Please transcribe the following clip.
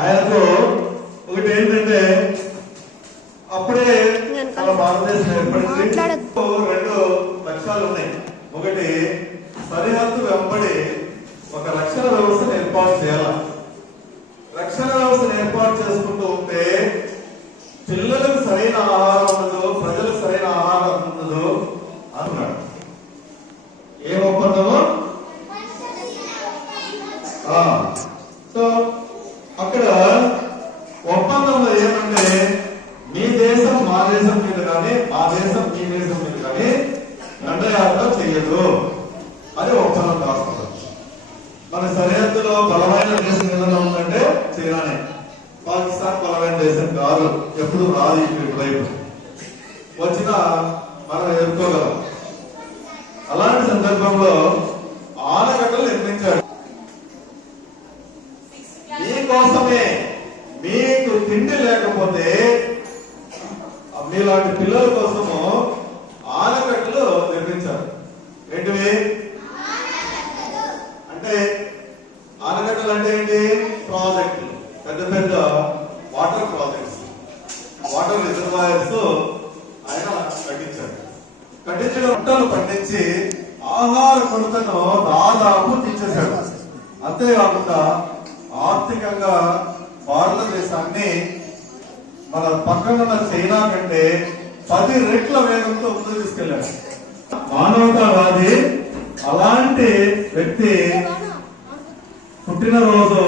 ఆయనకు ఒకటి ఏంటంటే అప్పుడే మన భారతదేశం ఏర్పడింది. 2 లక్ష్యాలు ఉన్నాయి. ఒకటి సరిహద్దు వెంబడి ఒక రక్షణ వ్యవస్థను ఏర్పాటు చేయాలి. రక్షణ వ్యవస్థను ఏర్పాటు చేసుకుంటూ ఉంటే పిల్లలకు సరైన ఆహారం ఉండదు, ప్రజలకు సరైన ఆహారం ఉండదు అన్నాడు. ఏ ఒప్పందము? సో అక్కడ ఒప్పందంలో ఏమంటే మీ దేశం మా దేశం మీద కానీ మా దేశం మీ దేశం మీద కానీ దండయాత్ర చెయ్యదు అని ఒప్పందం రాస్తున్నారు. మన సరిహద్దులో బలమైన దేశం ఏదైనా ఉందంటే చైనానే. పాకిస్తాన్ బలమైన దేశం కాదు, ఎప్పుడు రాదు. ఇటువైపు వచ్చినా మనం ఎదుర్కోగలం. అలాంటి సందర్భంలో ఆనకట్టలు నిర్మించాడు. మీకోసమే, మీకు తిండి లేకపోతే మీలాంటి పిల్లల కోసము ఆనకట్టలు నిర్మించారు. ఏంటివి అంటే ఆనకట్టలు అంటే ఏంటి? ప్రాజెక్టులు, పెద్ద పెద్ద వాటర్ ప్రాజెక్ట్స్, వాటర్ రిజర్వాయర్స్ ఆయన కట్టించాడు. కట్టించిన పంటలు పండించి ఆహార కొరతను దాదాపు తీర్చేశాడు. అంతేకాకుండా ఆర్థికంగా భారతదేశాన్ని మన పక్కనున్న చైనా కంటే 10 రెట్ల వేగంతో ముందుకు తీసుకెళ్లాడు. మానవతావాది. అలాంటి వ్యక్తి పుట్టినరోజు